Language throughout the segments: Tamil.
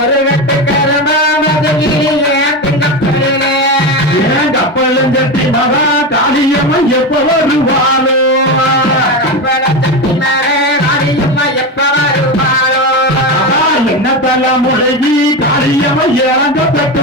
ஒரு கப்பலும் கட்டி மகா காளியம்மன் எப்ப வருவாளோ? காளியம்மா என்ன தல முழகி காளியம்மன் இறங்கப்பட்டு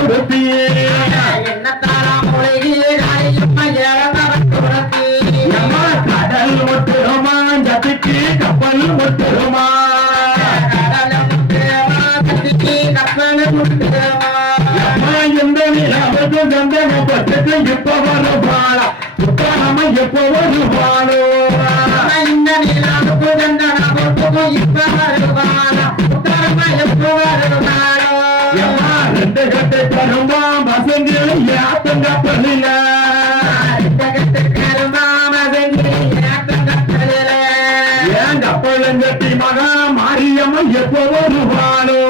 உத்தரமா எப்ப வருவாளோ இந்த நிலாவுக்கு தந்தன போட்டுக்கு ரெண்டு யாத்தம் ஏன் மகா மாரியம்மன் எப்போ வருவானோ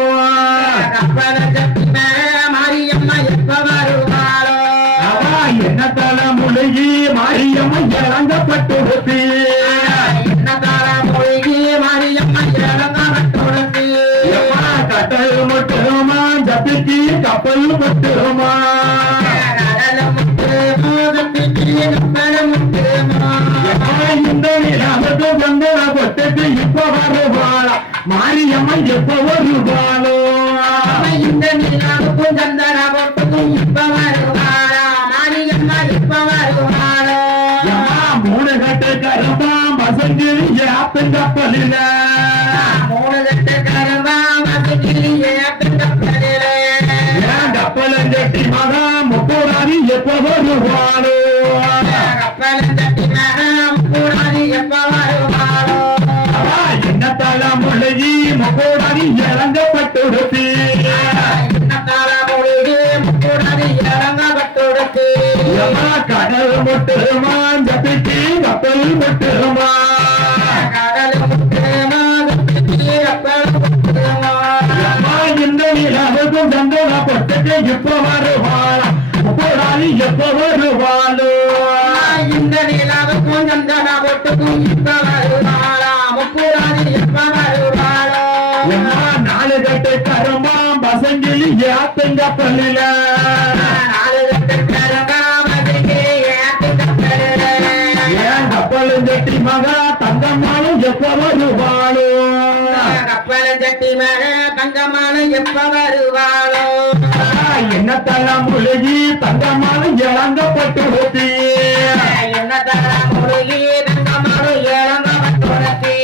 மாரியம்மன் இறங்கப்பட்டு எம்மா கட்டல் மட்டுமா ஜப்பிக்கு கப்பல் மட்டுமா. இந்த நிலவுக்கு வந்து கொட்டுக்கு இப்ப வருவாளா? மாரியம்மன் எப்ப வருவாளோ இந்த நிலாவுக்கும் சந்தன போட்டுக்கும் இப்ப வருவாளா? மாரியம்மா இப்ப வருவாளோ? கட்டு கரும்பா வசந்தி யாத்தம் கப்பலில. மூணு கட்டு கட்டி மகா முப்போராணி எப்போ வருவாளோ என்ன தலை முழுகி முப்போராணி கடல் முட்டுமா ஜப்பிக்கு கப்பல் முட்டுமா கடல் முட்டுமா கத்திக்கு கப்பல் முட்டுமா இந்த நிலவுக்கும் தந்தன பொட்டுக்கு எப்ப வருவாளா போராளி எப்ப வருவாளோ இந்த நிலவுக்கும் சந்தன பொட்டுக்கும் இப்ப வருவாளா முக்கூடாது எப்ப வருவாளோ நாலு கட்டு கரும்பா பசங்கில் ஏத்தங்க பள்ளில மக தங்கமான எப்ப வருவாளோ? என்ன தல முழுகி தங்கம்மாளும் இறங்கப்பட்டு என்ன தர முருகி தங்கமான இழந்தவட்டுடத்தி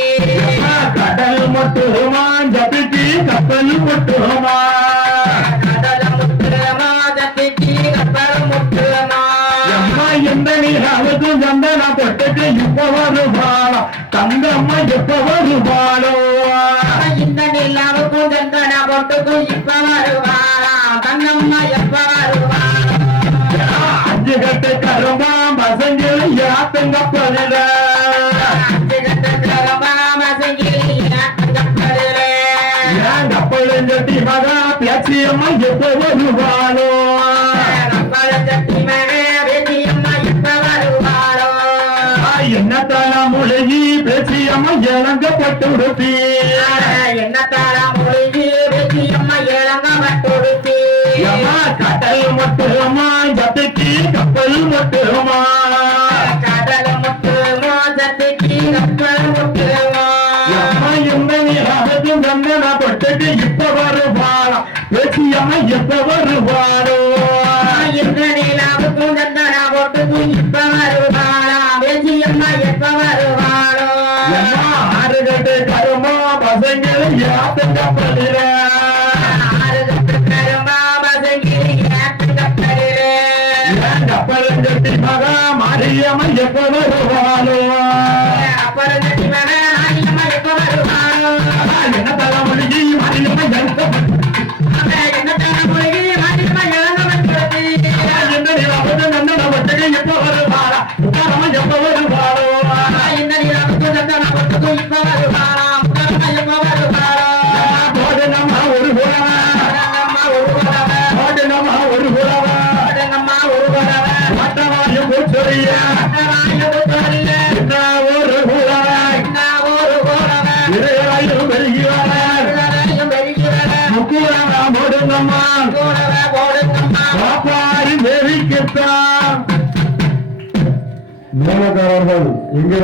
கடல் மட்டுமா ஜப்பிக்கு கப்பல் மட்டுமா? எந்த நீராவது சந்தன பொட்டுக்கு இப்ப வருவாளோ? தங்கம்மா எப்ப வருவாளோ? தந்தன இப்ப வருவாளா தங்கம்மா எப்ப வருவாளா அஞ்சு கட்டு கரும்பா பசங்கள் யாத்தங்க பதில அஞ்சு கட்டு கரும்பா ஏன் மகா பேச்சியம்மா எப்ப வருவாளோ எப்ப வருவாளோ முழுகி பேச்சியம்மா இழங்கப்பட்டு என்ன கப்பல் மட்டுமா கடல முட்டுமா தத்திக்கு கப்பல் முட்டுமா கண்ணன பொட்டுக்கு இப்ப வருவாளா? பேச்சியம்மா எப்ப வருவாளோ? இந்த நிலாவுக்கும் தந்தன போட்டுக்கும் இப்ப வருவாளா? வேதியம்மா எப்ப வருவாளோ? அம்மா ஆறு கட்டு கருமா பசங்கள் யாத்தங்க பள்ளில கட்டி மகா மாரியம்மா எப்ப வருவாளோ அப்புறம் கட்டி மக நாயம்மா எப்ப வருவாளோ என்ன தலைமொழி மாரியம்மா இறங்கப்பட்டு என்ன மாயம்மா இழந்தவட்டுடுத்தி எந்த நீராவது கண்ணன பொட்டுக்கு இப்ப வருவாளா உத்தரமா எப்ப வருவாளோ மேலக்காரர்கள் இங்கே